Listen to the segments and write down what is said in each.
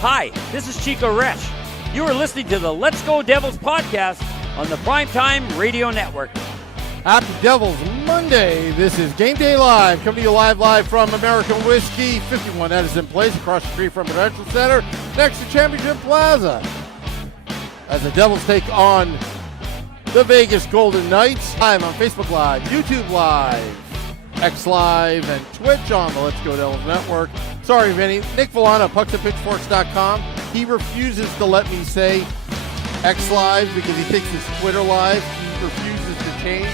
Hi, this is Chico Resch. You are listening to the Let's Go Devils podcast on the Primetime Radio Network. Happy Devils Monday. This is Game Day Live, coming to you live from American Whiskey, 51 Edison Place, across the street from Prudential Center, next to Championship Plaza. As the Devils take on the Vegas Golden Knights, live on Facebook Live, YouTube Live, X Live, and Twitch on the Let's Go Devils Network. Sorry, Vinnie. Nick Villano, pucksandpitchforks.com. He refuses to let me say X Live because he thinks it's Twitter Live. He refuses to change.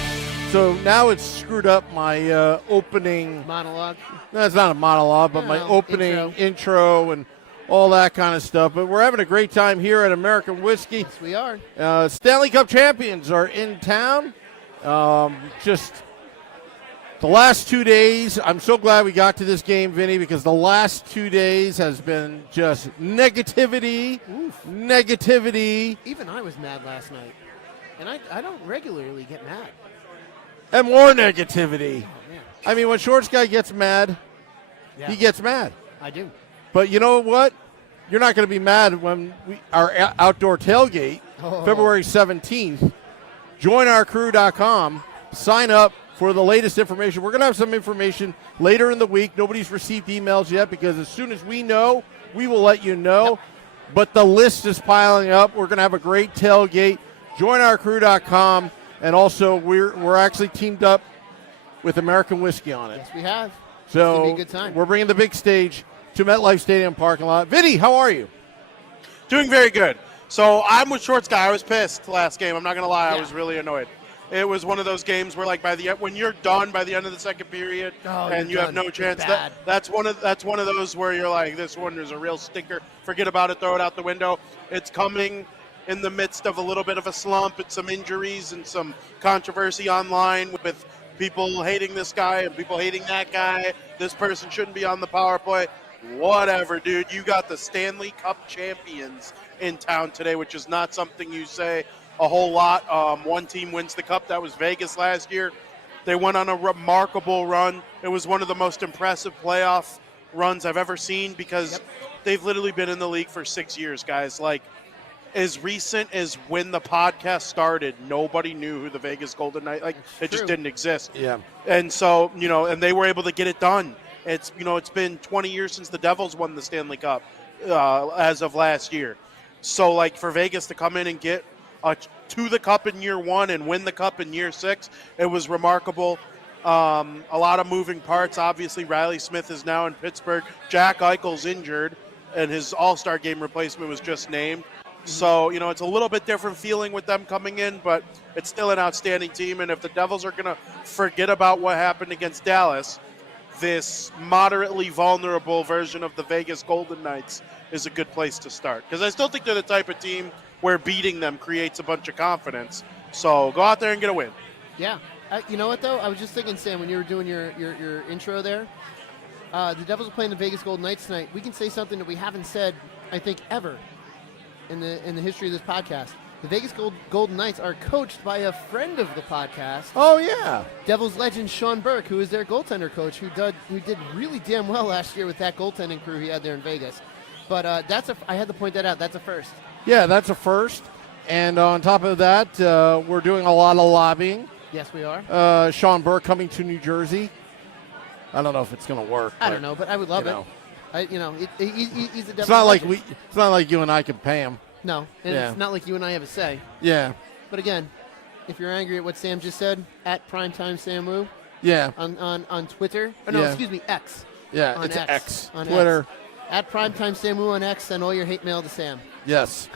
So now it's screwed up my opening monologue. No, it's not a monologue, but my opening intro and all that kind of stuff. But we're having a great time here at American Whiskey. Yes, we are. Stanley Cup champions are in town. Just the last 2 days, I'm so glad we got to this game, Vinny, because the last 2 days has been just negativity. Negativity. Even I was mad last night. And I don't regularly get mad. And more negativity. Oh, man. I mean, when Shorts Guy gets mad, he gets mad. I do. But you know what? You're not going to be mad when our outdoor tailgate, February 17th. JoinOurCrew.com. Sign up for the latest information. We're going to have some information later in the week. Nobody's received emails yet because as soon as we know, we will let you know. Yep. But the list is piling up. We're going to have a great tailgate. JoinOurCrew.com. And also, we're actually teamed up with American Whiskey on it. Yes, we have. So it's going to be a good time. We're bringing the big stage to MetLife Stadium parking lot. Vinny, how are you? Doing very good. So I'm with Shorts Guy. I was pissed last game. I'm not going to lie. Yeah. I was really annoyed. It was one of those games where, like, when you're done by the end of the second period and you have no chance, that's one of those where you're like, this one is a real stinker. Forget about it. Throw it out the window. It's coming in the midst of a little bit of a slump and some injuries and some controversy online with people hating this guy and people hating that guy. This person shouldn't be on the power play. Whatever, dude. You got the Stanley Cup champions in town today, which is not something you say a whole lot. One team wins the Cup. That was Vegas last year. They went on a remarkable run. It was one of the most impressive playoff runs I've ever seen because they've literally been in the league for 6 years, guys. Like, as recent as when the podcast started, nobody knew who the Vegas Golden Knights, it just didn't exist. Yeah. And so, and they were able to get it done. It's been 20 years since the Devils won the Stanley Cup as of last year. So, like, for Vegas to come in and get to the Cup in year one and win the Cup in year 6, it was remarkable. A lot of moving parts. Obviously, Riley Smith is now in Pittsburgh. Jack Eichel's injured, and his All-Star game replacement was just named. So, it's a little bit different feeling with them coming in, but it's still an outstanding team. And if the Devils are going to forget about what happened against Dallas, this moderately vulnerable version of the Vegas Golden Knights is a good place to start. Because I still think they're the type of team where beating them creates a bunch of confidence. So go out there and get a win. Yeah. You know what, though? I was just thinking, Sam, when you were doing your intro there, the Devils are playing the Vegas Golden Knights tonight. We can say something that we haven't said, I think, ever in the history of this podcast. The Vegas Golden Knights are coached by a friend of the podcast. Oh, yeah. Devils legend Sean Burke, who is their goaltender coach, who did really damn well last year with that goaltending crew he had there in Vegas. But I had to point that out. That's a first. Yeah, that's a first. And on top of that, we're doing a lot of lobbying. Yes, we are. Sean Burke coming to New Jersey. I don't know if it's going to work. I don't know, but I would love it. He's a Devils It's not like legend. It's not like you and I can pay him. No, and it's not like you and I have a say. Yeah. But again, if you're angry at what Sam just said, at Primetime Samu. Yeah. On Twitter. Oh, no, excuse me, X. Yeah, on it's X. On Twitter. X. At Primetime Samu on X, send all your hate mail to Sam. Yes.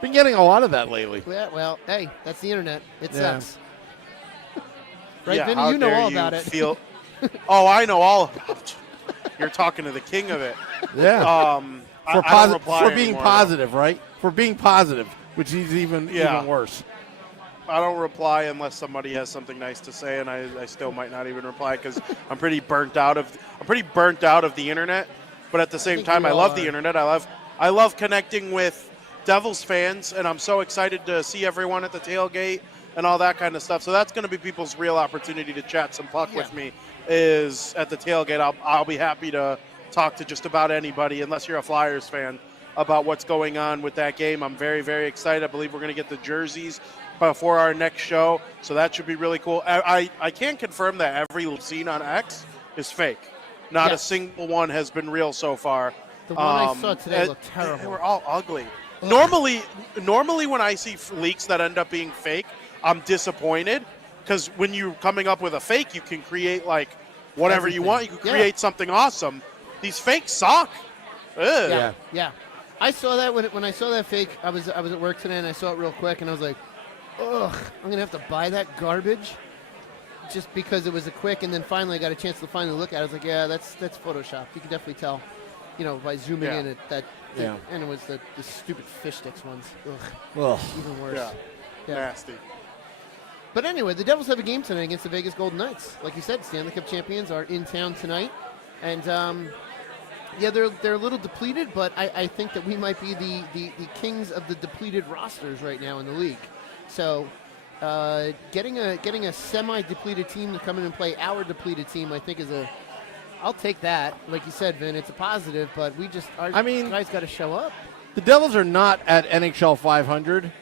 Been getting a lot of that lately. Yeah, well, hey, that's the internet. It sucks. Right, Yeah, Vinny? You know all about it. Oh, I know all about it. You're talking to the king of it. Yeah. For being anymore, positive, right? For being positive, which is even worse. I don't reply unless somebody has something nice to say, and I still might not even reply because I'm pretty burnt out of the internet. But at the same time, I love the internet. I love connecting with Devils fans, and I'm so excited to see everyone at the tailgate and all that kind of stuff. So that's going to be people's real opportunity to chat some puck with me is at the tailgate. I'll be happy to talk to just about anybody, unless you're a Flyers fan, about what's going on with that game. I'm very, very excited. I believe we're going to get the jerseys before our next show, so that should be really cool. I can confirm that every scene on X is fake. Not a single one has been real so far. The one I saw today looked terrible. They were all ugly. Normally when I see leaks that end up being fake, I'm disappointed, because when you're coming up with a fake, you can create like whatever you want. You can create something awesome. These fakes suck. Ugh. Yeah. I saw that when I saw that fake. I was at work today and I saw it real quick and I was like, ugh, I'm gonna have to buy that garbage, just because it was a quick. And then finally I got a chance to finally look at it. I was like, yeah, that's Photoshop. You can definitely tell, by zooming in at that. And it was the stupid fish sticks ones. Ugh. Even worse. Yeah. Nasty. But anyway, the Devils have a game tonight against the Vegas Golden Knights. Like you said, Stanley Cup champions are in town tonight, and they're a little depleted, but I think that we might be the kings of the depleted rosters right now in the league. So getting a semi-depleted team to come in and play our depleted team, I think I'll take that. Like you said, Vin, it's a positive, but guys got to show up. The Devils are not at NHL 500,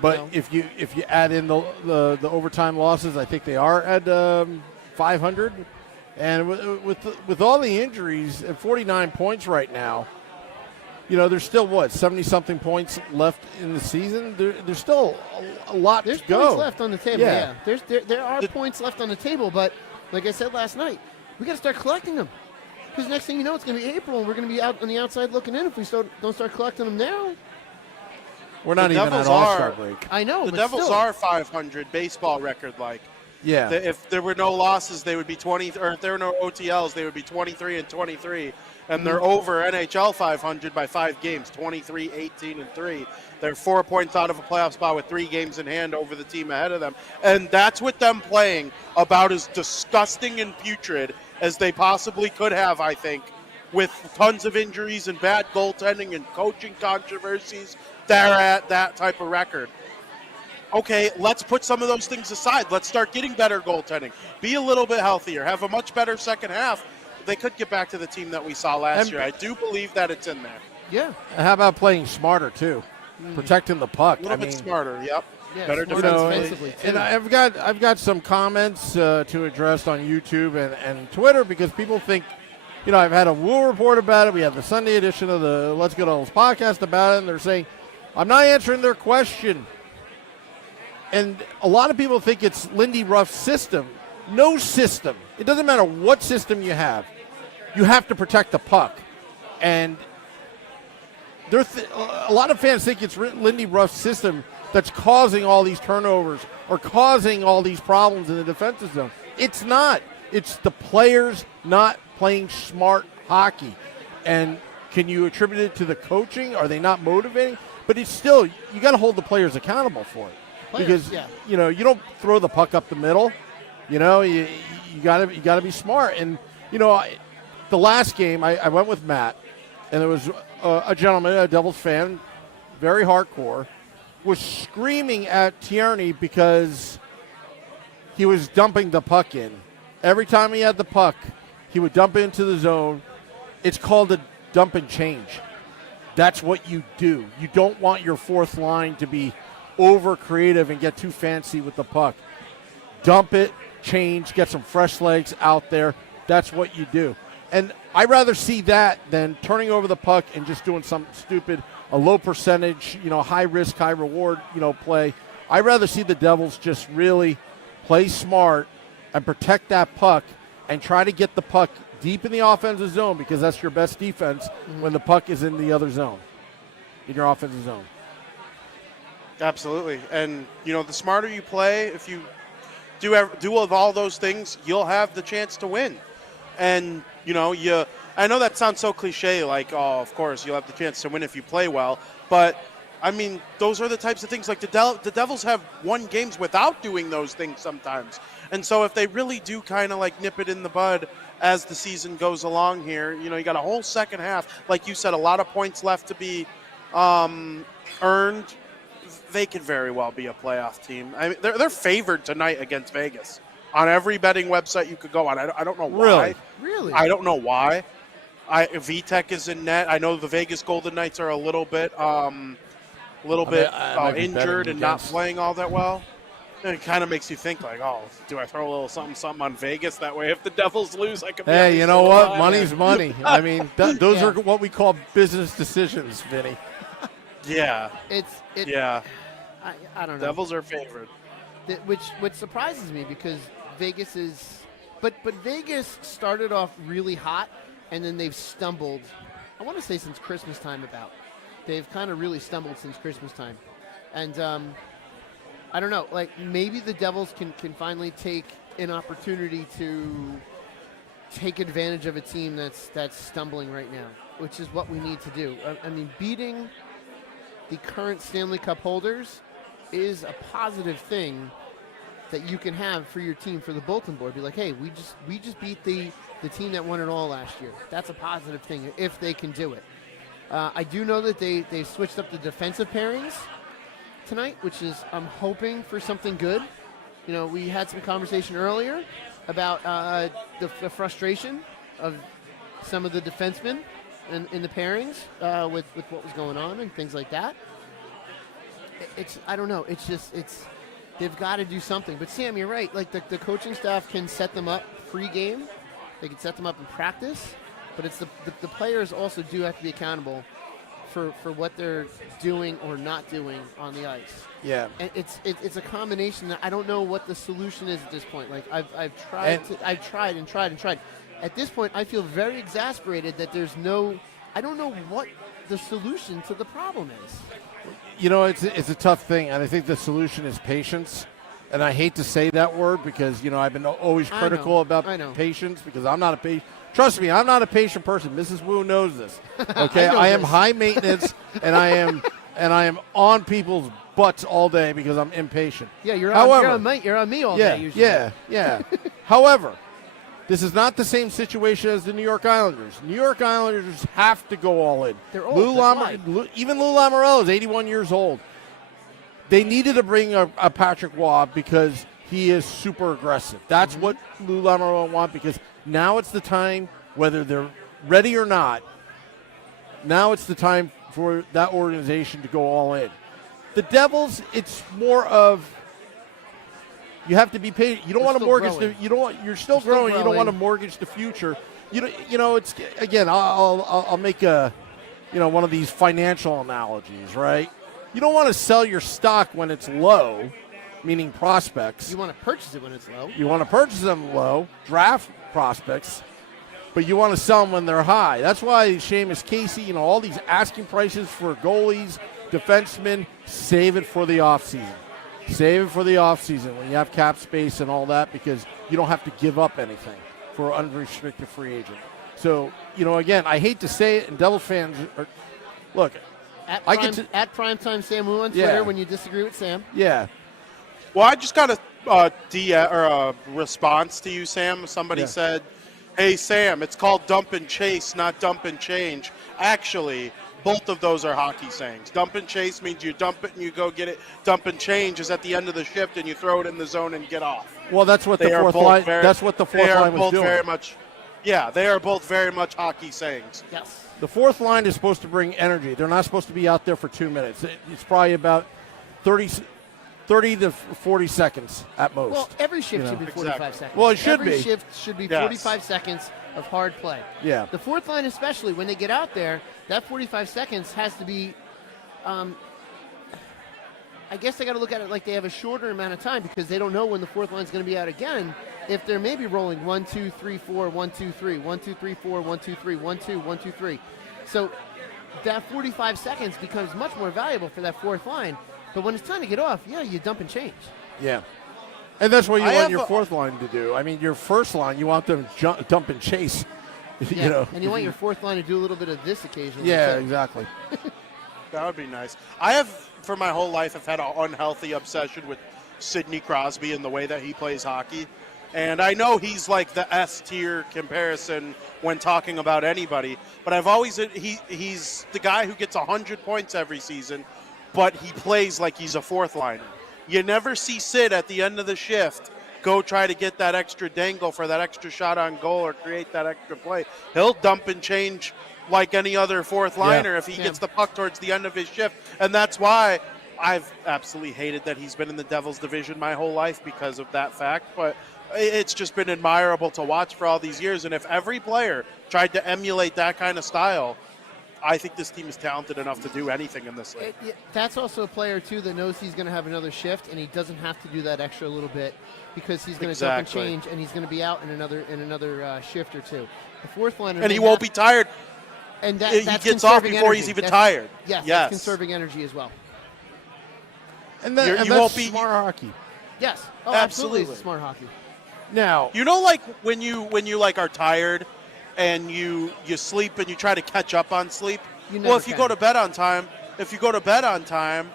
but if you add in the overtime losses, I think they are at 500. And with all the injuries at 49 points right now, there's still 70-something points left in the season. There's still a lot to go. There's points left on the table. Yeah. There are points left on the table, but like I said last night, we got to start collecting them, because next thing you know, it's going to be April, and we're going to be out on the outside looking in if we don't start collecting them now. We're not even at All-Star break. I know. The Devils are 500 baseball record-like. Yeah. If there were no losses, they would be 20, or if there were no OTLs, they would be 23-23, and they're over NHL 500 by 5 games, 23-18-3. They're 4 points out of a playoff spot with 3 games in hand over the team ahead of them, and that's with them playing about as disgusting and putrid as they possibly could have, I think, with tons of injuries and bad goaltending and coaching controversies. They're at that type of record. Okay, let's put some of those things aside. Let's start getting better goaltending. Be a little bit healthier. Have a much better second half. They could get back to the team that we saw last year. I do believe that it's in there. Yeah. How about playing smarter, too? Protecting the puck. A little bit smarter, yep. Yeah, better defensively. And I've got some comments to address on YouTube and Twitter, because people think, I've had a Woo report about it. We have the Sunday edition of the Let's Go Devils podcast about it, and they're saying, I'm not answering their question. And a lot of people think it's Lindy Ruff's system. No system. It doesn't matter what system you have. You have to protect the puck. And a lot of fans think it's Lindy Ruff's system that's causing all these turnovers or causing all these problems in the defensive zone. It's not. It's the players not playing smart hockey. And can you attribute it to the coaching? Are they not motivating? But it's still, you got to hold the players accountable for it. Because you don't throw the puck up the middle. You gotta be smart. And the last game I went with Matt, and there was a gentleman, a Devils fan, very hardcore, was screaming at Tierney because he was dumping the puck in. Every time he had the puck, he would dump it into the zone. It's called a dump and change. That's what you do. You don't want your fourth line to be over creative and get too fancy with the puck. Dump it, change, get some fresh legs out there. That's what you do. And I'd rather see that than turning over the puck and just doing something stupid, a low percentage, high risk, high reward, play. I'd rather see the Devils just really play smart and protect that puck and try to get the puck deep in the offensive zone, because that's your best defense when the puck is in the other zone, in your offensive zone. Absolutely. And, the smarter you play, if you do of all those things, you'll have the chance to win. And, I know that sounds so cliche, like, oh, of course, you'll have the chance to win if you play well. But, those are the types of things, like the Devils have won games without doing those things sometimes. And so if they really do kind of like nip it in the bud as the season goes along here, you got a whole second half. Like you said, a lot of points left to be earned. They could very well be a playoff team. They're favored tonight against Vegas on every betting website you could go on. I don't know why. Really? I don't know why. VTech is in net. I know the Vegas Golden Knights are a little bit injured and not playing all that well. It kind of makes you think, like, oh, do I throw a little something on Vegas? That way, if the Devils lose, I can be Hey, you know what? Money's money. I mean, those are what we call business decisions, Vinny. Yeah. I don't know. Devils are favored. Which surprises me because Vegas is – but Vegas started off really hot, and then they've stumbled, I want to say since Christmas time about. They've kind of really stumbled since Christmas time. And I don't know, like maybe the Devils can finally take an opportunity to take advantage of a team that's stumbling right now, which is what we need to do. I mean, beating the current Stanley Cup holders is a positive thing that you can have for your team for the bulletin board. Be like, hey, we just beat the team that won it all last year. That's a positive thing if they can do it. I do know that they switched up the defensive pairings tonight, which is I'm hoping for something good. You know, we had some conversation earlier about the frustration of some of the defensemen in the pairings with what was going on and things like that. I don't know. They've got to do something. But Sam, you're right. Like the coaching staff can set them up pre-game. They can set them up in practice. But it's the players also do have to be accountable for what they're doing or not doing on the ice. Yeah. And it's a combination that I don't know what the solution is at this point. Like I've tried and tried. At this point, I feel very exasperated that I don't know what the solution to the problem is. You know, it's a tough thing, and I think the solution is patience. And I hate to say that word because, you know, I've been always critical about patience because I'm not a patient. Trust me, I'm not a patient person. Mrs. Wu knows this. Okay, I am high maintenance, and I am on people's butts all day because I'm impatient. Yeah, you're on me all day usually. Yeah. However, this is not the same situation as the New York Islanders. New York Islanders have to go all in. They're old. Even Lou Lamoriello is 81 years old. They needed to bring a Patrick Waugh because he is super aggressive. That's what Lou Lamoriello wants because now it's the time, whether they're ready or not, now it's the time for that organization to go all in. The Devils, it's more of you have to be paid. You don't want to mortgage. You're still growing. You don't want to mortgage the future. You know. It's again. I'll make one of these financial analogies, right? You don't want to sell your stock when it's low, meaning prospects. You want to purchase it when it's low. You want to purchase them low, draft prospects, but you want to sell them when they're high. That's why Seamus Casey, all these asking prices for goalies, defensemen, save it for the offseason. Save it for the offseason when you have cap space and all that because you don't have to give up anything for an unrestricted free agent. So, again, I hate to say it, and Devil fans are – look – at Primetime Sam Wu on Twitter when you disagree with Sam. Yeah. Well, I just got a response to you, Sam. Somebody said, hey, Sam, it's called dump and chase, not dump and change. Actually, both of those are hockey sayings. Dump and chase means you dump it and you go get it. Dump and change is at the end of the shift and you throw it in the zone and get off. Well, that's what the fourth line was doing. They are both very much hockey sayings. Yes. The fourth line is supposed to bring energy. They're not supposed to be out there for 2 minutes. It's probably about 30 to 40 seconds at most. Well, every shift should be 45 seconds. Well, it should be. Every shift should be 45 seconds of hard play. Yeah. The fourth line especially, when they get out there, that 45 seconds has to be I guess they got to look at it like they have a shorter amount of time because they don't know when the fourth line is going to be out again. If they're maybe rolling 1, 2, 3, 4, 1, 2, 3, 1, 2, 3, 4, 1, 2, 3, 1, 2, 1, 2, 3. So that 45 seconds becomes much more valuable for that fourth line. But when it's time to get off, you dump and change. Yeah. And that's what you want your fourth line to do. I mean, your first line, you want them to dump and chase. And you want your fourth line to do a little bit of this occasionally. Yeah, exactly. That would be nice. I have, for my whole life, I've had an unhealthy obsession with Sidney Crosby and the way that he plays hockey. And I know he's like the S-tier comparison when talking about anybody, but I've always he's the guy who gets 100 points every season, but he plays like he's a fourth liner. You never see Sid at the end of the shift go try to get that extra dangle for that extra shot on goal or create that extra play, he'll dump and change like any other fourth liner if he gets the puck towards the end of his shift. And that's why I've absolutely hated that he's been in the Devils division my whole life because of that fact. But it's just been admirable to watch for all these years. And if every player tried to emulate that kind of style, I think this team is talented enough to do anything in this league. That's also a player, too, that knows he's going to have another shift, and he doesn't have to do that extra little bit because he's going to jump and change, and he's going to be out in another shift or two. The fourth liner, and he won't be tired. And he gets off before he's even tired. Yes, that's conserving energy as well. And that's smart hockey. Yes, absolutely smart hockey. Now, like when you like are tired and you sleep and you try to catch up on sleep. If you go to bed on time,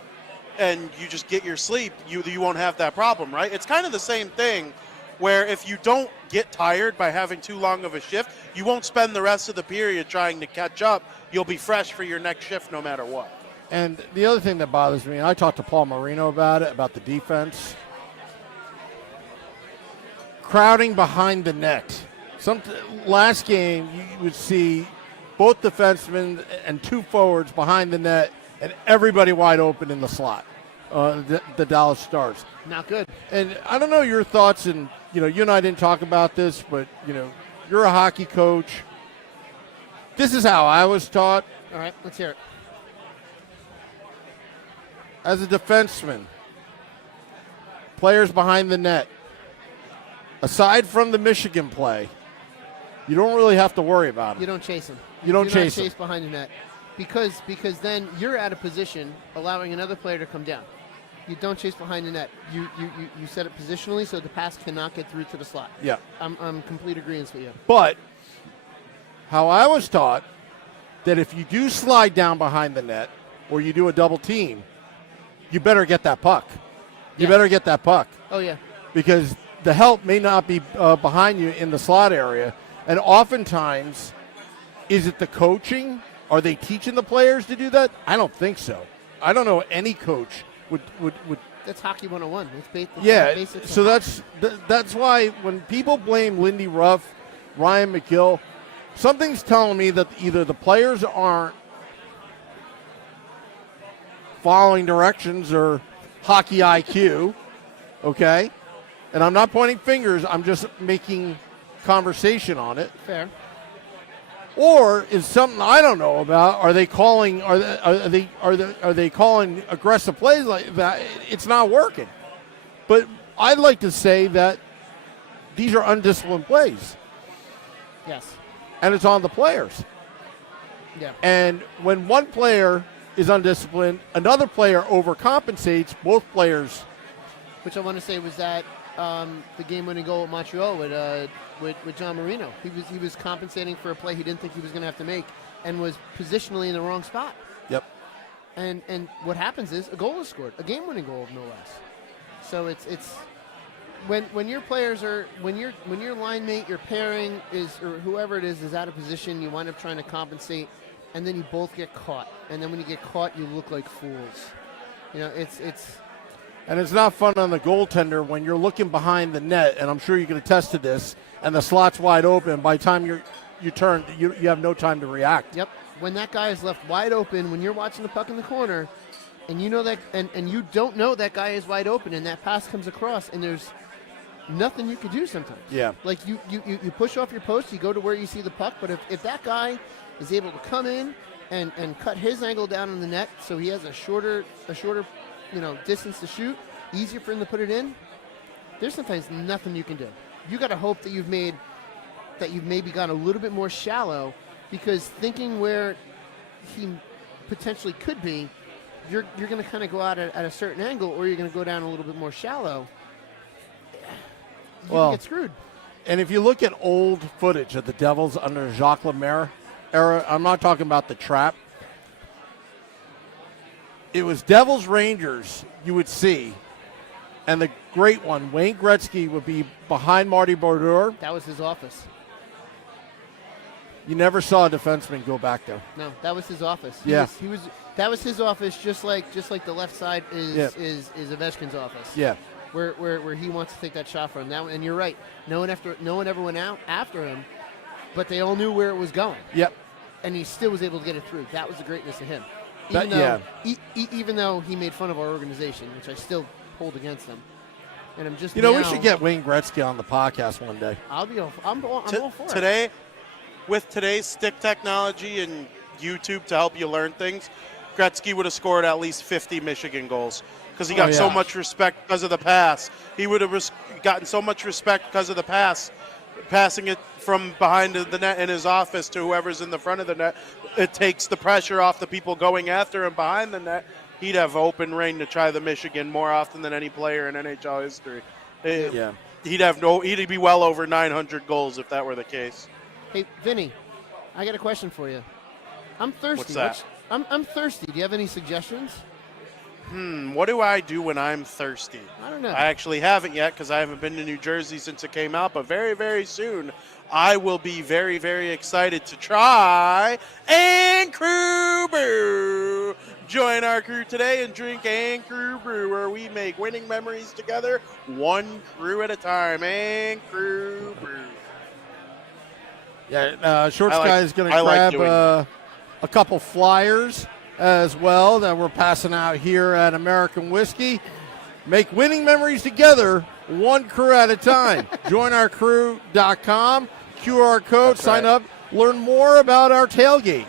and you just get your sleep, you won't have that problem, right? It's kind of the same thing where if you don't get tired by having too long of a shift, you won't spend the rest of the period trying to catch up. You'll be fresh for your next shift no matter what. And the other thing that bothers me, and I talked to Paul Marino about it, about the defense, crowding behind the net. Last game, you would see both defensemen and two forwards behind the net and everybody wide open in the slot, the Dallas Stars. Not good. And I don't know your thoughts, and you and I didn't talk about this, but you're a hockey coach. This is how I was taught. All right, let's hear it. As a defenseman, players behind the net, aside from the Michigan play, you don't really have to worry about them. You don't chase them. You don't chase behind the net because then you're out of position, allowing another player to come down. You don't chase behind the net. You set it positionally so the pass cannot get through to the slot. Yeah. I'm complete agreement with you. But how I was taught that if you do slide down behind the net or you do a double team, you better get that puck. You better get that puck. Oh, yeah. Because the help may not be behind you in the slot area. And oftentimes, is it the coaching? Are they teaching the players to do that? I don't think so. I don't know any coach would. That's hockey 101. It's so that's why when people blame Lindy Ruff, Ryan McGill, something's telling me that either the players aren't following directions or hockey IQ, okay? And I'm not pointing fingers. I'm just making conversation on it. Fair. Or is something I don't know about? Are they calling? Are they calling aggressive plays like that? It's not working. But I'd like to say that these are undisciplined plays. Yes. And it's on the players. Yeah. And when one player is undisciplined, another player overcompensates both players. Which I want to say was that the game-winning goal at Montreal with John Marino. He was compensating for a play he didn't think he was going to have to make and was positionally in the wrong spot. Yep. And what happens is a goal is scored, a game-winning goal, no less. So it's when your players are when your line mate, your pairing is or whoever it is out of position, you wind up trying to compensate, and then you both get caught. And then when you get caught, you look like fools. It's. And it's not fun on the goaltender when you're looking behind the net, and I'm sure you can attest to this, and the slot's wide open. By the time you turn, you have no time to react. Yep. When that guy is left wide open, when you're watching the puck in the corner, and you know that, and you don't know that guy is wide open, and that pass comes across, and there's nothing you can do sometimes. Yeah. Like you push off your post, you go to where you see the puck, but if that guy is able to come in and cut his angle down in the net, so he has a shorter distance to shoot, easier for him to put it in, there's sometimes nothing you can do. You got to hope that you've maybe gone a little bit more shallow, because thinking where he potentially could be, you're going to kind of go out at a certain angle, or you're going to go down a little bit more shallow. You can get screwed. And if you look at old footage of the Devils under Jacques Lemaire era, I'm not talking about the trap. It was Devils Rangers you would see, and the great one, Wayne Gretzky, would be behind Marty Brodeur. That was his office. You never saw a defenseman go back there. No, that was his office. He was. That was his office, just like the left side is Ovechkin's office. Yeah. where he wants to take that shot from that one. And you're right. No one ever went out after him, but they all knew where it was going. Yep. And he still was able to get it through. That was the greatness of him. Even though he made fun of our organization, which I still hold against him. And I'm just we should get Wayne Gretzky on the podcast one day. I'm all for it. Today, with today's stick technology and YouTube to help you learn things, Gretzky would have scored at least 50 Michigan goals because he got so much respect because of the pass. He would have gotten so much respect because of the pass, passing it from behind the net in his office to whoever's in the front of the net. It takes the pressure off the people going after him behind the net. He'd have open reign to try the Michigan more often than any player in NHL history. He'd be well over 900 goals if that were the case. Hey, Vinny, I got a question for you. I'm thirsty. What's that? I'm thirsty. Do you have any suggestions? What do I do when I'm thirsty? I don't know. I actually haven't yet because I haven't been to New Jersey since it came out, but very, very soon I will be very, very excited to try and Crew Brew. Join our crew today and drink and Crew Brew, where we make winning memories together, one crew at a time. And Crew Brew. Yeah, Shorts Guy is going to grab a couple flyers as well that we're passing out here at American Whiskey. Make winning memories together, one crew at a time. JoinOurCrew.com, QR code, sign up, learn more about our tailgate.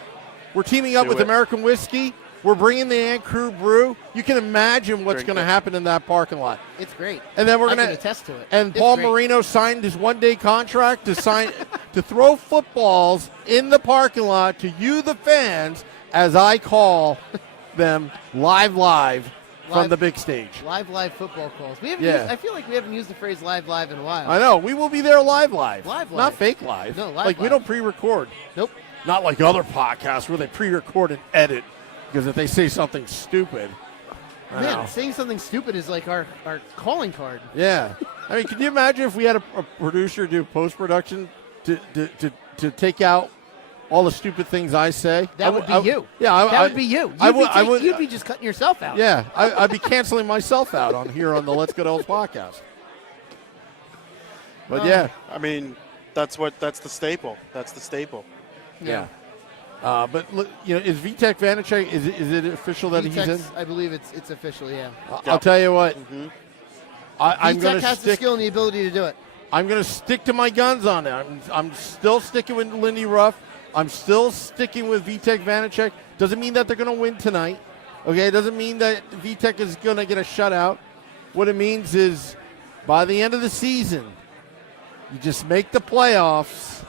We're teaming up with American Whiskey. We're bringing the Ant Crew Brew. You can imagine what's going to happen in that parking lot. It's great. And then we're going to attest to it. And Paul Marino signed his one-day contract to to throw footballs in the parking lot to you, the fans, as I call them live from the big stage. Live football calls. We haven't used, I feel like we haven't used the phrase live in a while. I know. We will be there live. Not fake live. No, we don't pre-record. Nope. Not like other podcasts where they pre-record and edit. Because if they say something stupid, saying something stupid is like our calling card. Yeah, I mean, can you imagine if we had a producer do post-production to take out all the stupid things I say? That would be you. Yeah, that would be you. You'd be just cutting yourself out. Yeah, I'd be canceling myself out on the Let's Go Devils podcast. But I mean, that's the staple. That's the staple. Yeah. But is Vitek Vanacek? Is it official that he's in? I believe it's official. Yeah. I'll tell you what. Mm-hmm. I'm going to has the skill and the ability to do it. I'm going to stick to my guns on it. I'm still sticking with Lindy Ruff. I'm still sticking with Vitek Vanacek. Doesn't mean that they're going to win tonight. Okay. It doesn't mean that Vitek is going to get a shutout. What it means is, by the end of the season, you just make the playoffs,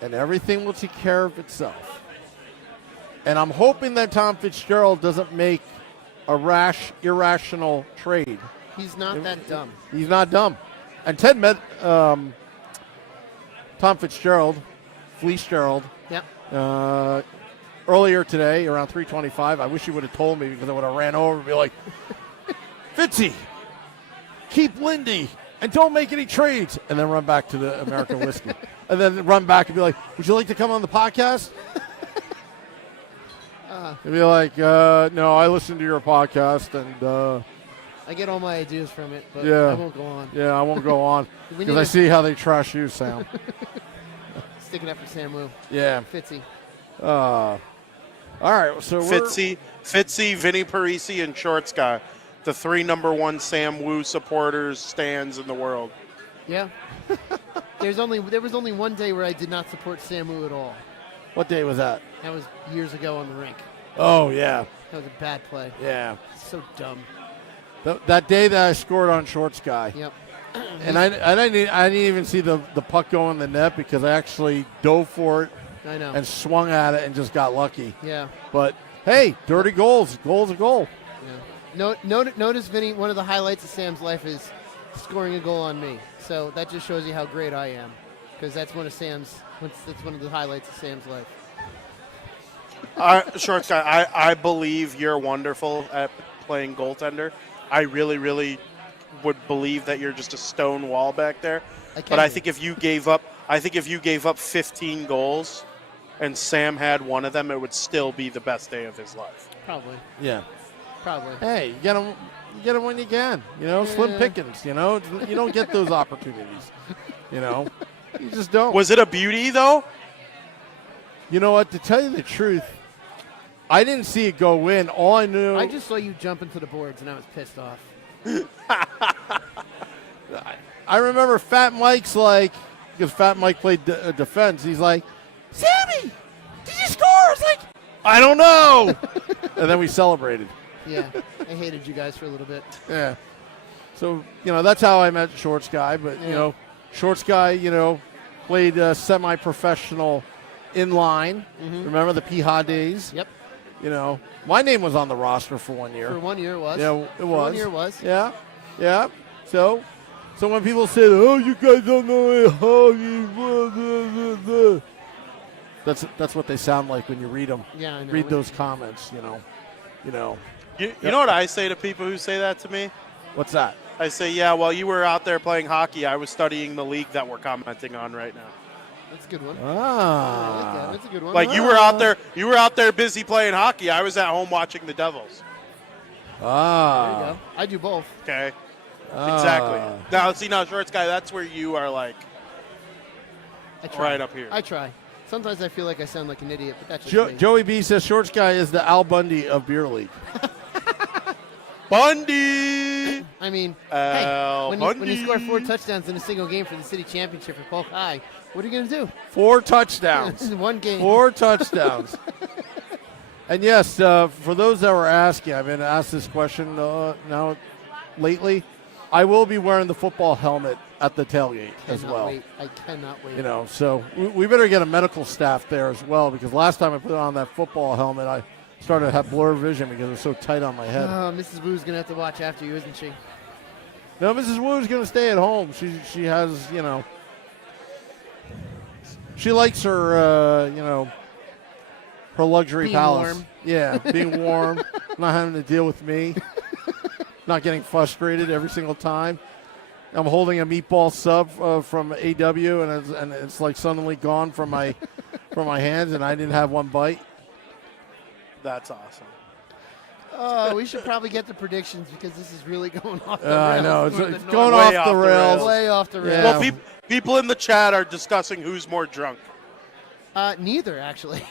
and everything will take care of itself. And I'm hoping that Tom Fitzgerald doesn't make a irrational trade. He's not that dumb. He's not dumb. And Tom Fitzgerald, earlier today, around 3:25, I wish he would have told me because I would have ran over and be like, Fitzy, keep Lindy and don't make any trades. And then run back to the American Whiskey. And then run back and be like, would you like to come on the podcast? He'd be like, no, I listened to your podcast, and I get all my ideas from it, but I won't go on. Yeah, I won't go on because I see how they trash you, Sam. Sticking up for Sam Wu. Yeah. Fitzy. All right, so Fitzy, Vinnie, Parise, and Shorts Guy, the 3 number 1 Sam Wu supporters stands in the world. Yeah. There was only one day where I did not support Sam Wu at all. What day was that? That was years ago on the rink. Oh, yeah. That was a bad play. Yeah. So dumb. That day that I scored on Shorts Guy. Yep. And I didn't even see the puck go in the net because I actually dove for it. I know. And swung at it and just got lucky. Yeah. But, hey, dirty goals. Goal's a goal. Yeah. Notice, Vinny, one of the highlights of Sam's life is scoring a goal on me. So that just shows you how great I am. Because that's one of the highlights of Sam's life. Shorts Guy, I believe you're wonderful at playing goaltender. I really, really would believe that you're just a stone wall back there. But I think if you gave up 15 goals and Sam had one of them, it would still be the best day of his life. Probably. Yeah. Probably. Hey, you got to you get them when you can. Slim pickings. You don't get those opportunities. You just don't. Was it a beauty though? You know what? To tell you the truth, I didn't see it go in. All I knew, I just saw you jump into the boards, and I was pissed off. I remember Fat Mike's because Fat Mike played defense. He's like, Sammy, did you score? I was like, I don't know. And then we celebrated. Yeah, I hated you guys for a little bit. Yeah. So, that's how I met Shorts Guy. But, Shorts Guy, played semi-professional inline. Mm-hmm. Remember the Piha days? Yep. My name was on the roster for 1 year. For 1 year it was. Yeah, it was. 1 year it was. Yeah. Yeah. So when people say, "Oh, you guys don't know how you," that's what they sound like when you read them. Yeah, I know. Read those comments. You know. You know what I say to people who say that to me? What's that? I say, yeah, while you were out there playing hockey, I was studying the league that we're commenting on right now. That's a good one. Ah, I like that. That's a good one. Like you were out there busy playing hockey. I was at home watching the Devils. Ah, there you go. I do both. Okay. Exactly. Now, Shorts Guy, that's where you are right up here. I try. Sometimes I feel like I sound like an idiot, but that's just me. Joey B says Shorts Guy is the Al Bundy of beer league. Bundy. I mean, when you score 4 touchdowns in a single game for the city championship for Polk High, what are you going to do? 4 touchdowns. In one game. 4 touchdowns. And yes, for those that were asking, I've been asked this question now lately. I will be wearing the football helmet at the tailgate as well. Wait. I cannot wait. So we better get a medical staff there as well, because last time I put on that football helmet, I started to have blurred vision because it was so tight on my head. Mrs. Wu's going to have to watch after you, isn't she? No, Mrs. Wu's going to stay at home. She has, she likes her, her luxury being palace. Warm. Yeah, being warm, not having to deal with me, not getting frustrated every single time. I'm holding a meatball sub from AW, and it's like suddenly gone from my hands, and I didn't have one bite. That's awesome. Oh, we should probably get the predictions because this is really going off the rails. I know. It's going Way off the rails. Way off the rails. Yeah. Well, people in the chat are discussing who's more drunk. Neither, actually.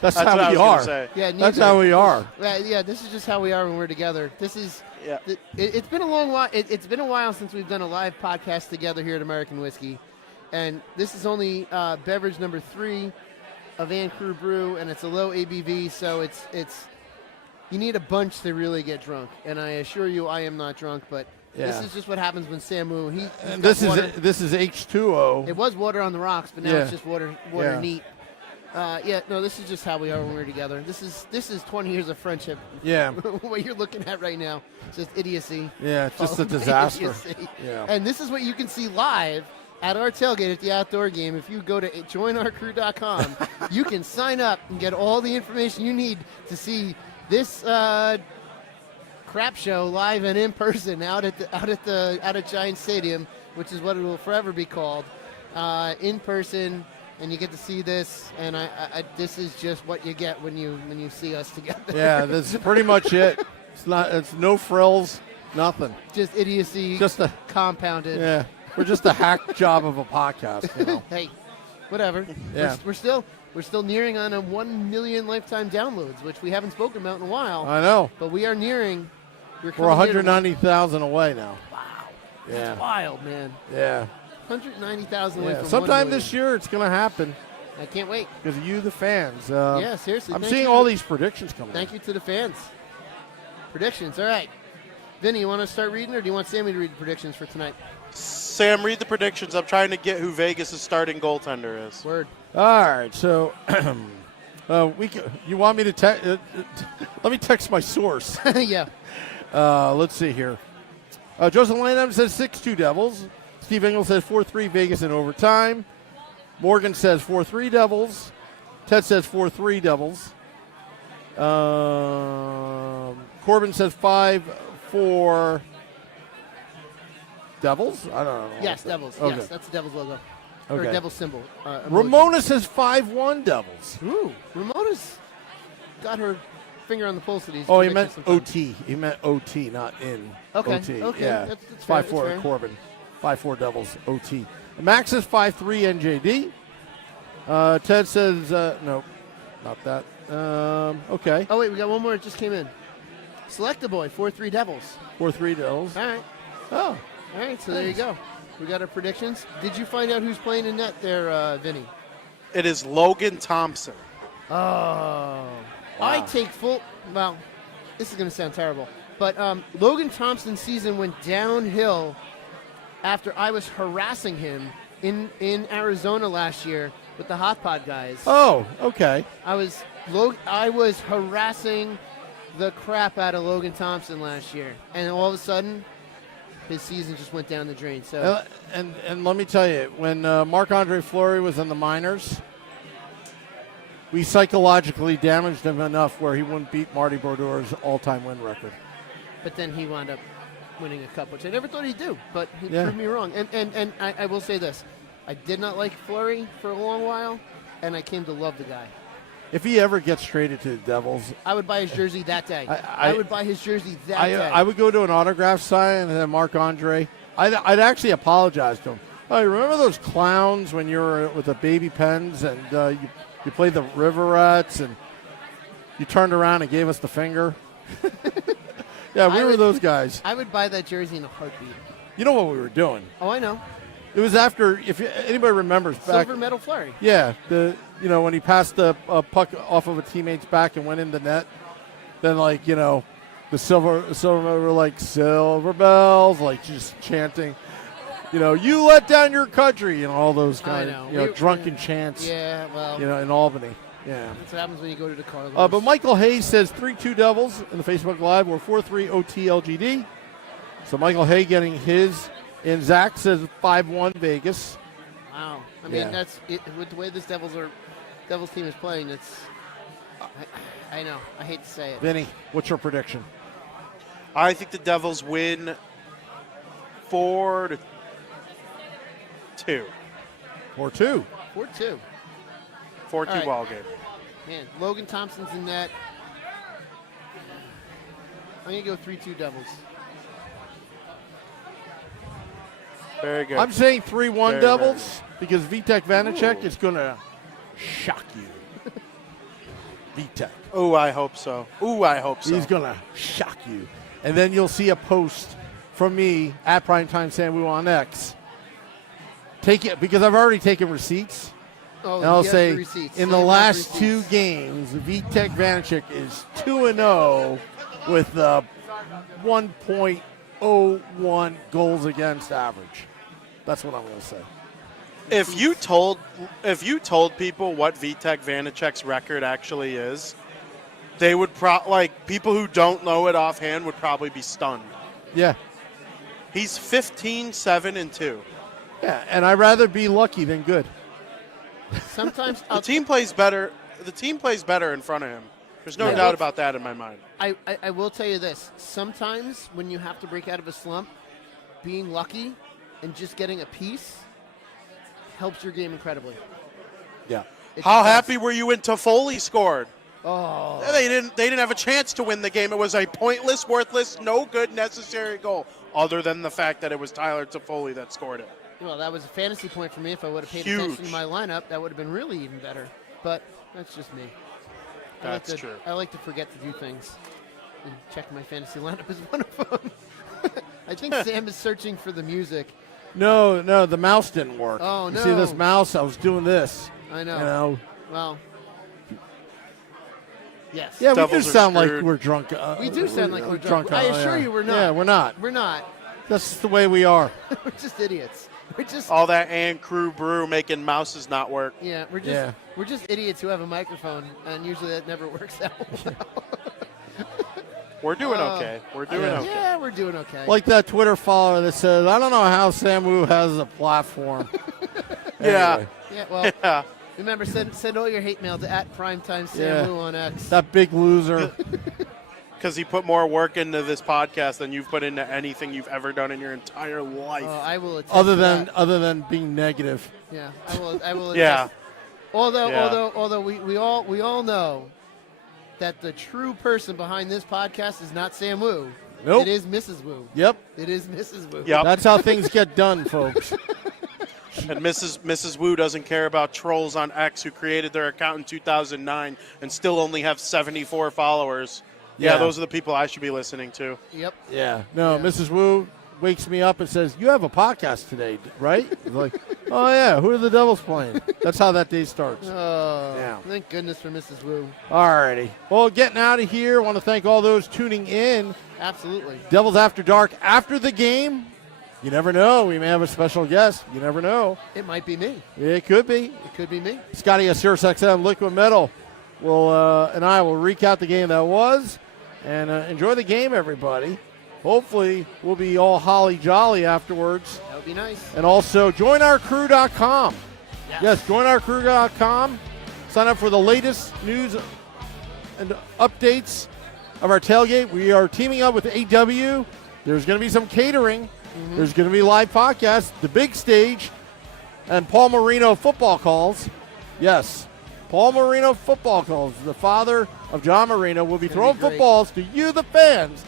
That's what how I we was gonna are. say. Yeah, neither. That's how we are. Yeah, this is just how we are when we're together. This is. Yeah. It's been a long while. It's been a while since we've done a live podcast together here at American Whiskey, and this is only beverage number 3 of Van Crew Brew, and it's a low ABV, so it's you need a bunch to really get drunk. And I assure you, I am not drunk, but this is just what happens when Samu. This is H2O. It was water on the rocks, but now it's just water neat. This is just how we are when we're together. This is 20 years of friendship. Yeah. What you're looking at right now is just idiocy. Yeah, it's just a followed by disaster. idiocy. Yeah. And this is what you can see live at our tailgate at the outdoor game. If you go to joinourcrew.com, you can sign up and get all the information you need to see this crap show live and in person out at Giant Stadium, which is what it will forever be called, in person. And you get to see this, and this is just what you get when you see us together. Yeah, that's pretty much it. It's no frills, nothing. Just idiocy. Just compounded. Yeah, we're just a hack job of a podcast. Hey, whatever. Yeah. We're still nearing on a 1 million lifetime downloads, which we haven't spoken about in a while. I know. But we are nearing. We're 190,000 away now. Wow. Yeah. That's wild, man. Yeah. 190,000 away from sometime 1 this year it's going to happen. I can't wait. Because of you, the fans. Seriously. I'm seeing all these predictions coming. Thank you to the fans. Predictions. All right. Vinny, you want to start reading, or do you want Sammy to read the predictions for tonight? Sam, read the predictions. I'm trying to get who Vegas' starting goaltender is. Word. All right. So, you want me to let me text my source. Yeah. Let's see here. Joseph Lanham says 6-2 Devils. Steve Engel says 4-3 Vegas in overtime. Morgan says 4-3 Devils. Ted says 4-3 Devils. Corbin says 5-4 Devils? I don't know. Yes, Devils. Okay. Yes, that's the Devils logo. Okay. Or Devils symbol. Ramona says 5-1 Devils. Ooh, Ramona's got her finger on the pulse that he's. Oh, he meant OT. He meant OT, not in. Okay. OT. Okay. Yeah. That's 5'4" Corbin. 5'4" Devils OT. Max is 5'3" NJD. Ted says no, not that. Okay. Oh wait, we got one more. It just came in. Selecta Boy, 4-3 Devils. 4-3 Devils. All right. Oh. All right. So there you go. We got our predictions. Did you find out who's playing in net there, Vinny? It is Logan Thompson. Oh. Wow. I take full. Well, this is going to sound terrible, but Logan Thompson's season went downhill after I was harassing him in Arizona last year with the Hot Pod guys. Oh, okay. I was harassing the crap out of Logan Thompson last year, and all of a sudden, his season just went down the drain. So, and let me tell you, when Marc-Andre Fleury was in the minors, we psychologically damaged him enough where he wouldn't beat Marty Bordeaux's all-time win record. but then he wound up winning a cup, which I never thought he'd do, but he proved me wrong. And I will say this. I did not like Fleury for a long while, and I came to love the guy. If he ever gets traded to the Devils, I would buy his jersey that day. I would buy his jersey that day. I would go to an autograph sign and then Marc-Andre. I'd actually apologize to him. Oh, you remember those clowns when you were with the baby pens and you played the Riverettes and you turned around and gave us the finger? Yeah, we were those guys. I would buy that jersey in a heartbeat. You know what we were doing? Oh, I know. It was after, if anybody remembers, back, Silver medal Fleury. Yeah, when he passed the puck off of a teammate's back and went in the net, then the silver were like silver bells, like just chanting, you let down your country, all those kind of drunken chants. Yeah, well, in Albany. Yeah, that's what happens when you go to the Carlos. But Michael Hayes says 3-2 Devils in the Facebook Live. We're 4-3 OTLGD. So Michael Hay getting his. And Zach says 5-1 Vegas. Wow. I mean, that's it. With the way this Devils team is playing, it's. I know. I hate to say it. Vinny, what's your prediction? I think the Devils win 4-2. 4-2. 4-2. 4-2 right. ball game. Man, Logan Thompson's in net. I'm going to go 3-2 Devils. Very good. I'm saying 3-1 Devils because Vitek Vanacek is going to shock you. Vitek. Oh, I hope so. He's going to shock you. And then you'll see a post from me at Primetime Samu on X. Take it because I've already taken receipts. Oh, and I'll say in the last receipts. 2 games, Vitek Vanacek is 2-0 with 1.01 goals against average. That's what I'm going to say. If you told people what Vitek Vanacek's record actually is, they would people who don't know it offhand would probably be stunned. Yeah. He's 15-7-2. Yeah, and I'd rather be lucky than good. Sometimes the team plays better. The team plays better in front of him. There's no doubt about that in my mind. I will tell you this. Sometimes when you have to break out of a slump, being lucky and just getting a piece helps your game incredibly. Yeah. How happy were you when Toffoli scored? Oh. They didn't have a chance to win the game. It was a pointless, worthless, no good, necessary goal, other than the fact that it was Tyler Toffoli that scored it. Well, that was a fantasy point for me. If I would have paid attention to my lineup, that would have been really even better. But that's just me. That's true. I like to forget to do things. And check my fantasy lineup is one of them. I think Sam is searching for the music. No, the mouse didn't work. Oh, no. You see this mouse? I was doing this. I know. Well, yes. Yeah, Devils we do sound screwed. like we're drunk. We do sound like we're drunk. I assure you we're not. Yeah, we're not. We're not. That's the way we are. We're just idiots. We're just all that and crew brew making mouses not work. Yeah, we're just idiots who have a microphone, and usually that never works out well. We're doing okay. We're doing okay. Yeah, we're doing okay. Like that Twitter follower that says, I don't know how Samu has a platform. Yeah. Yeah, well, remember, send all your hate mail to @PrimetimeSamu on X. That big loser. Because he put more work into this podcast than you've put into anything you've ever done in your entire life. I will attest other to than being negative. Yeah, I will. I will. Yeah. Although we all know that the true person behind this podcast is not Sam Wu. Nope. It is Mrs. Wu. Yep. It is Mrs. Wu. Yep. That's how things get done, folks. And Mrs. Wu doesn't care about trolls on X who created their account in 2009 and still only have 74 followers. Yeah, those are the people I should be listening to. Yep. Yeah. No, Yeah. Mrs. Wu wakes me up and says, "You have a podcast today, right?" I'm like, "Oh, yeah. Who are the Devils playing?" That's how that day starts. Oh, Yeah. thank goodness for Mrs. Wu. All righty. Well, getting out of here, I want to thank all those tuning in. Absolutely. Devils After Dark after the game. You never know. We may have a special guest. You never know. It might be me. It could be. It could be me. Scotty at Sirius XM Liquid Metal and I will recap the game that was. And enjoy the game, everybody. Hopefully, we'll be all holly jolly afterwards. That would be nice. And also, joinourcrew.com. Yes. Yes, joinourcrew.com. Sign up for the latest news and updates of our tailgate. We are teaming up with AW. There's going to be some catering. There's going to be live podcasts, the big stage, and Paul Marino football calls. Yes, Paul Marino football calls. The father of John Marino will be throwing footballs to you, the fans,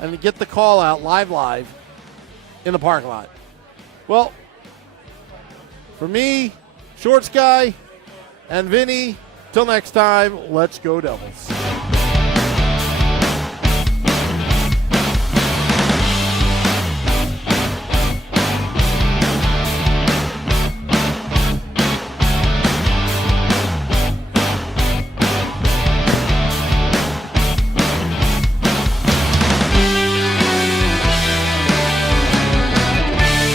and get the call out live in the parking lot. Well, for me, Shorts Guy, and Vinnie, till next time, let's go Devils.